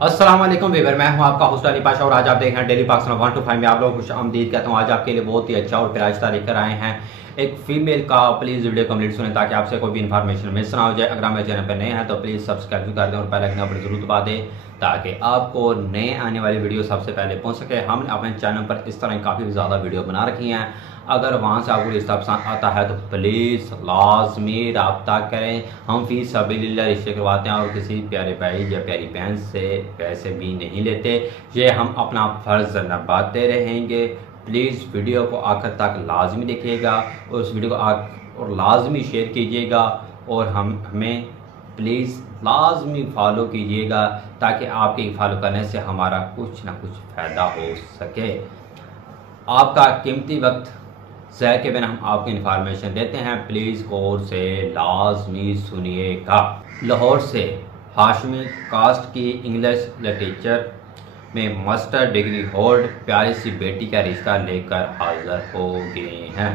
अस्सलाम वालेकुम वीवर, मैं हूं आपका होस्ट अली पाशा और आज आप देख रहे हैं डेली पाकिस्तान 1 to 5 में आप लोगों को खुश आमदीद कहता हूं। आज आपके लिए बहुत ही अच्छा और आहिस्ता लेकर आए हैं एक फीमेल का। प्लीज़ वीडियो कंप्लीट सुनें ताकि आपसे कोई भी इन्फॉर्मेशन मिस ना हो जाए। अगर हमारे चैनल पर नए हैं तो प्लीज़ सब्सक्राइब भी कर दें और बेल आइकन पर जरूर दबा दें ताकि आपको नए आने वाली वीडियो सबसे पहले पहुंच सके। हमने अपने चैनल पर इस तरह काफ़ी ज़्यादा वीडियो बना रखी हैं। अगर वहाँ से आपको रिश्ता पसंद आता है तो प्लीज़ लाजमी रब्ता करें। हम फीस सबीलिल्लाह रिश्ते करवाते हैं और किसी प्यारे भाई या प्यारी बहन से पैसे भी नहीं लेते। ये हम अपना फ़र्ज़ निभाते रहेंगे। प्लीज़ वीडियो को आखिर तक लाजमी देखिएगा और उस वीडियो को और लाजमी शेयर कीजिएगा और हमें प्लीज़ लाजमी फॉलो कीजिएगा ताकि आपके फॉलो करने से हमारा कुछ ना कुछ फ़ायदा हो सके। आपका कीमती वक्त ज़ाया के बिना हम आपको इन्फॉर्मेशन देते हैं, प्लीज़ गौर से लाजमी सुनिएगा। लाहौर से हाशमी कास्ट की इंग्लिश लिटरेचर में मास्टर डिग्री होल्ड प्यारी सी बेटी का रिश्ता लेकर हाजिर हो गए हैं।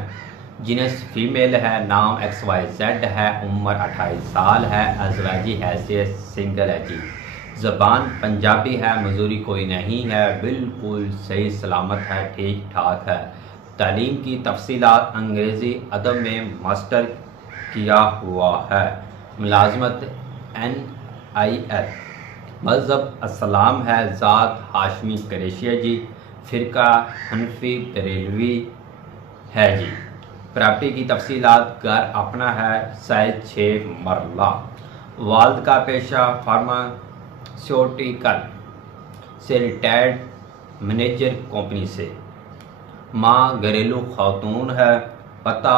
जिनस फीमेल है, नाम XYZ है, उम्र 28 साल है, अज़वाजी हैसियत सिंगल है जी। ज़बान पंजाबी है, मजदूरी कोई नहीं है, बिल्कुल सही सलामत है, ठीक ठाक है। तालीम की तफसीलात अंग्रेज़ी अदब में मास्टर किया हुआ है। मुलाजमत NIL, मज़हब अस्सलाम है, ज़ात हाशमी क्रेशिया जी, फ़िरका हनफी बरेलवी है जी। प्रॉपर्टी की तफसीलात घर अपना है, साइज 6 मरला। वाल्द का पेशा फार्मास्यूटिकल से रिटायर्ड मैनेजर कंपनी से। माँ घरेलू खातून है, पता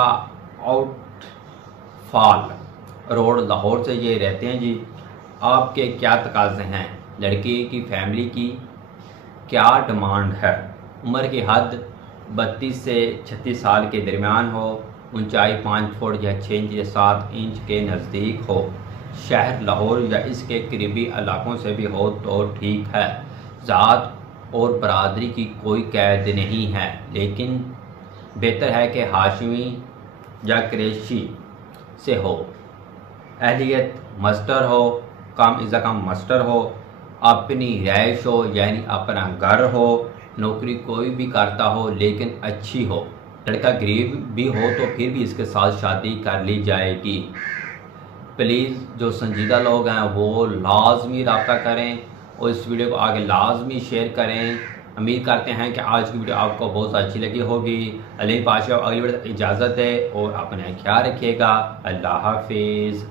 आउटफॉल रोड लाहौर से ये रहते हैं जी। आपके क्या तकाज़े हैं, लड़की की फैमिली की क्या डिमांड है। उम्र की हद 32 से 36 साल के दरमियान हो, ऊंचाई 5 फुट या 6 इंच या 7 इंच के नज़दीक हो, शहर लाहौर या इसके करीबी इलाकों से भी हो तो ठीक है। ज़ात और बरादरी की कोई कैद नहीं है, लेकिन बेहतर है कि हाशमी या क्रेशी से हो। अहलियत मास्टर हो, कम इज़ा कम मास्टर हो, अपनी रहाइश हो यानी अपना घर हो, नौकरी कोई भी करता हो लेकिन अच्छी हो। लड़का गरीब भी हो तो फिर भी इसके साथ शादी कर ली जाएगी। प्लीज़ जो संजीदा लोग हैं वो लाजमी रब्ता करें और इस वीडियो को आगे लाजमी शेयर करें। उम्मीद करते हैं कि आज की वीडियो आपको बहुत अच्छी लगी होगी। अली पाशा, अगली वीडियो इजाज़त है और अपना ख्याल रखिएगा। अल्लाह हाफिज़।